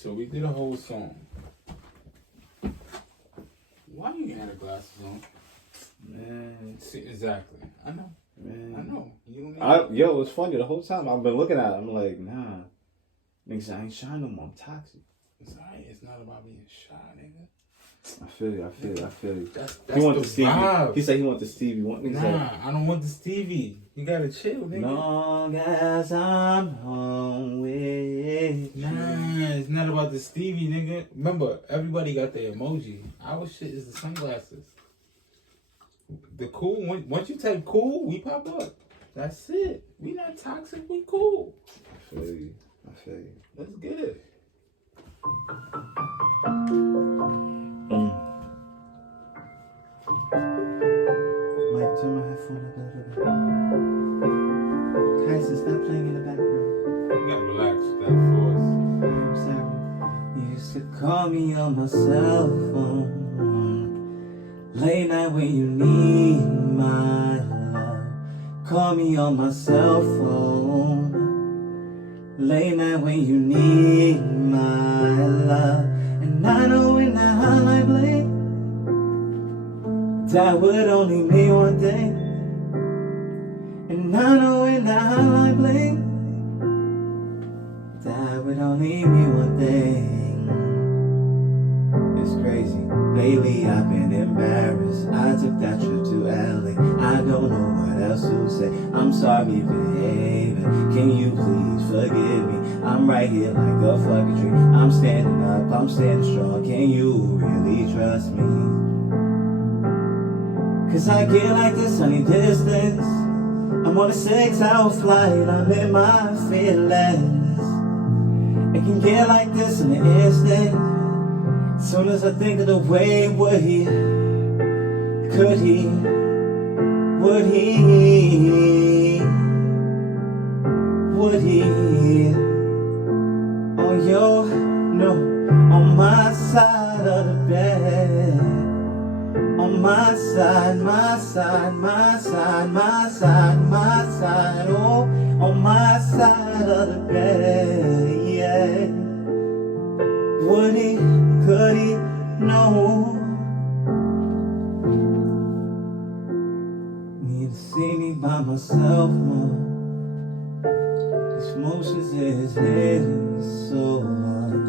So we did a whole song. Why you had the glasses on? Man. See, exactly. I know. Man. I know. You don't need yo, it's funny. The whole time I've been looking at it, I'm like, nah. Niggas, I ain't shy no more. I'm toxic. It's alright. It's not about being shy, nigga. I feel you. That's he want the the Stevie. vibe. He said he want the Stevie. Nah, I don't want the Stevie. You gotta chill, nigga. Long as I'm home with you. Nah, it's not about the Stevie, nigga. Remember, everybody got their emoji. Our shit is the sunglasses. The cool, once you type cool, we pop up. That's it. We not toxic, we cool. I feel you. Let's get it. Mike, turn my headphone up a little bit. Kyson, stop playing in the background. You gotta relax with that voice. I'm sorry. You used to call me on my cell phone. Late night when you need my love. Call me on my cell phone. Late night when you need my love. And I know when that hotline bling, that would only mean one thing. And I know when that hotline bling, that would only mean one thing. It's crazy. Lately I've been embarrassed. I took that trip to LA. I don't know what else to say. I'm sorry, baby. Can you please forgive me? I'm right here like a fucking tree. I'm standing up, I'm standing strong. Can you really trust me? Cause I get like this honey distance. I'm on a 6-hour flight. I'm in my feelings. It can get like this in an instant. Soon as I think of the way, would he, could he, would he, would he? Oh, yo, no, on my side of the bed. On my side, my side, my side, my side, my side. Oh, on my side of the bed, yeah. Would he, could he, no. Need to see me by myself more. These emotions is hitting so hard.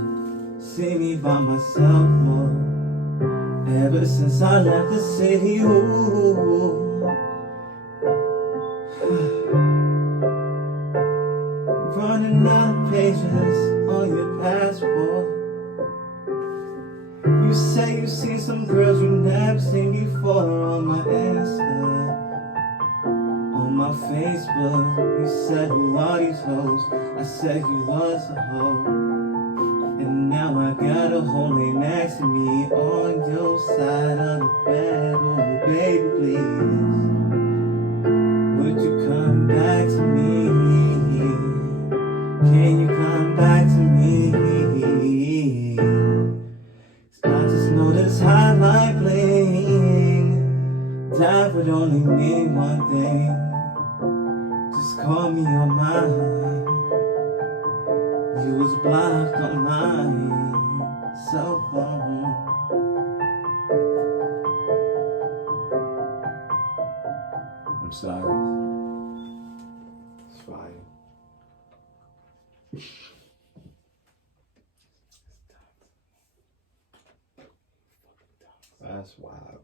See me by myself more. Ever since I left the city, ooh. Running out of pages on your passport. You say you seen some girls you never seen before on my Insta, on my Facebook. You said, who are these hoes? I said you was a hoe. And now I got a whole lay next to me on your side of the bed. Oh, baby, please, would you come back to me? Can you come back to me? I just know this hotline bling, that would only mean one thing. Just call me on mine. You was blocked on my cell phone. I'm sorry. It's fine. That's wild.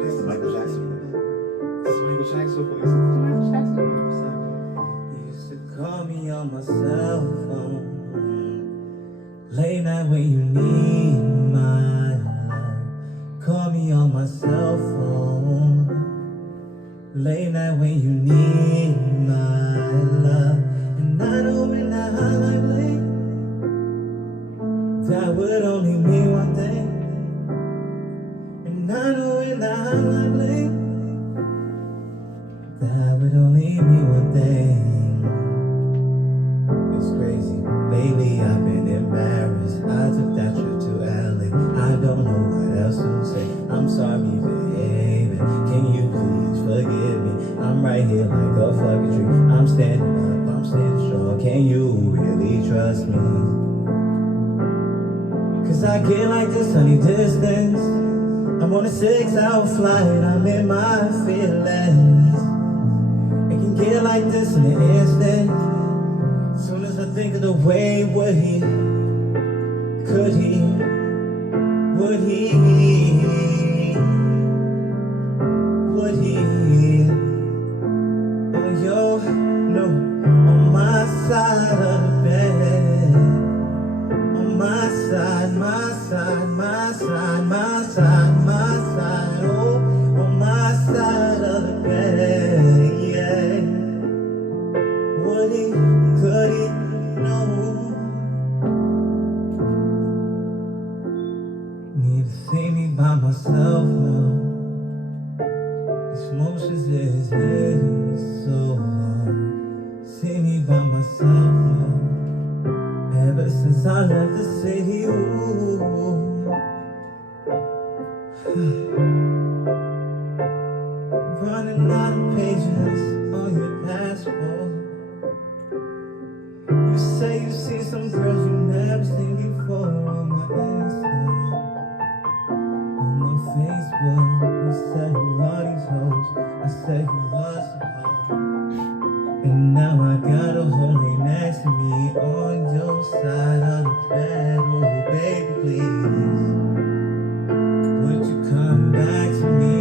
This is Michael Jackson. This is Michael Jackson voice. Michael Jackson voice. You used to call me on my cell phone. Late night when you need my love. Call me on my cell phone. Late night when you need my love. And I know when that hotline bling, that would only mean one thing. And I know when that hotline bling, that would only mean one thing. It's crazy. Lately I've been embarrassed. I took that trip to LA. I don't know what else to say. I'm sorry, baby. can you really trust me? Cause I get like this honey distance. I'm on a 6-hour flight, I'm in my feelings. It can get like this in an instant. Soon as I think of the way, would he, could he, would he, would he? Oh, yo, no, on my side of the bed. On my side, my side, my side, my side, my side. Oh, on my side of the bed, yeah. Would he, could he, no. Need to see me by myself now. These emotions is hitting me so hard. See me by myself now. Ever since I left the city, ooh. Running out of pages on your passport. You say you see some girls you never seen before on my Insta. On my Facebook, you said who are these hoes? I said you was a hoe. And now I got a whole lane next to me on your side of the bed. Oh, baby, please, would you come back to me?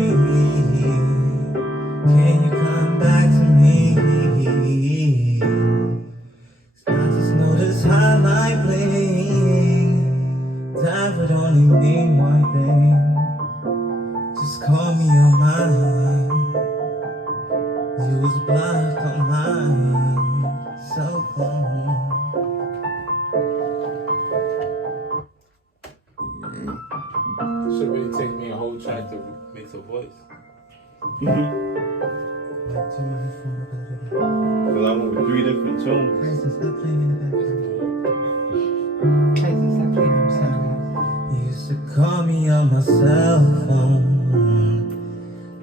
Can you come back to me? 'Cause I just know this highlight bling. That would only mean one thing. Just call me on my line. You was blocked on my cell phone. Should really take me a whole track to mix a voice. Like, turn my phone up a little bit. Because I went with 3 different tunes. Tyson, stop playing in the background. Tyson, stop playing in the background. You used to call me on my cell phone.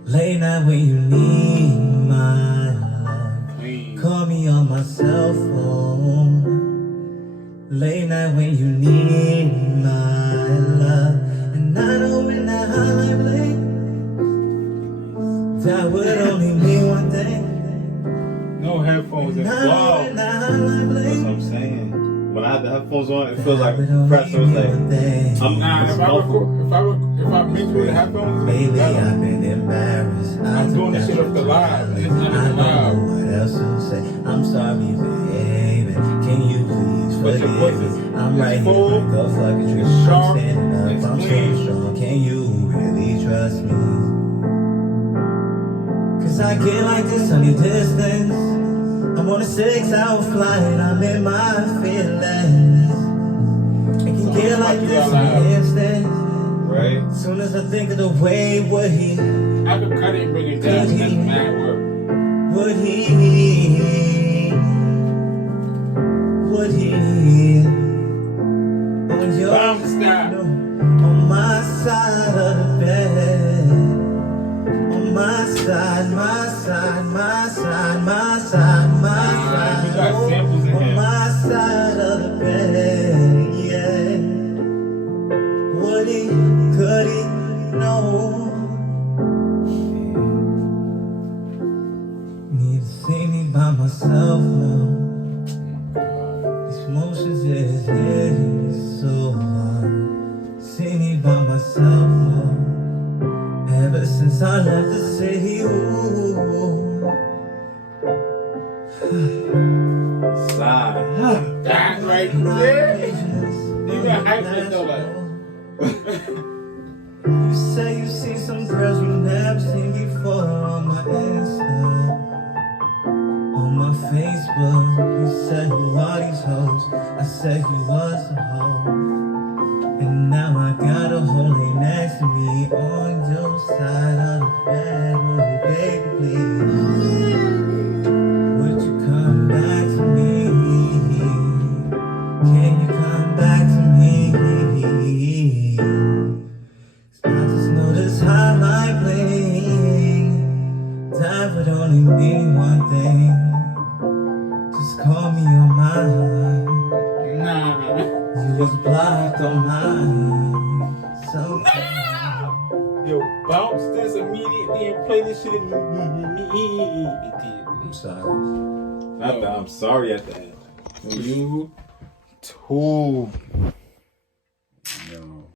Late night when you need my love. Call me on my cell phone. Late night when you need my love. And I know when that hotline bling, that would only mean one thing. No headphones And I know involved. when that hotline That's bling, what I'm saying. When I had the headphones on, it feels like that would press. So only it's mean one like, thing. I'm Nah, if I muffled. mix with the headphones, it's Baby, better. I've been embarrassed. I'm doing this shit off the live. It's not I even don't know live. what else to say. I'm sorry, baby. Can you please But your voice forgive is- me? I'm it's right full, here like a fucking tree. it's I'm sharp, standing up, it's I'm clean. staying strong. Can you really trust me? Cause I get like this on your distance. I'm on a 6-hour flight, I'm in my feelings. It can get like this in an instant. Right? Soon as I think of the way, would he, I could cut it and bring it down, but that's mad work. would he, would he, on your, Bounce style. no, on my side of the bed, on my side, my side, my side, my side, my side, you got samples in on here. my side of the bed, yeah. Would he, could he, no. Need to see me by myself now. These emotions is hitting me so hard. See me by myself now. Ever since I left the city, ooh. Slide. That right there. You got hype with though, like. You say you see some girls you never seen before on my Insta. On my Facebook, you said who are these hoes? I said you was a hoe. And now I got a whole lane next to me on your side of the bed. Oh, baby, please, would you come back to me? Can you come back to me? 'Cause I just know this highlight bling, that would only mean one thing. Just call me on my was blocked on mine. So Yo, bounce this immediately and play this shit immediately. I'm sorry. Not that I'm sorry at the end. You too.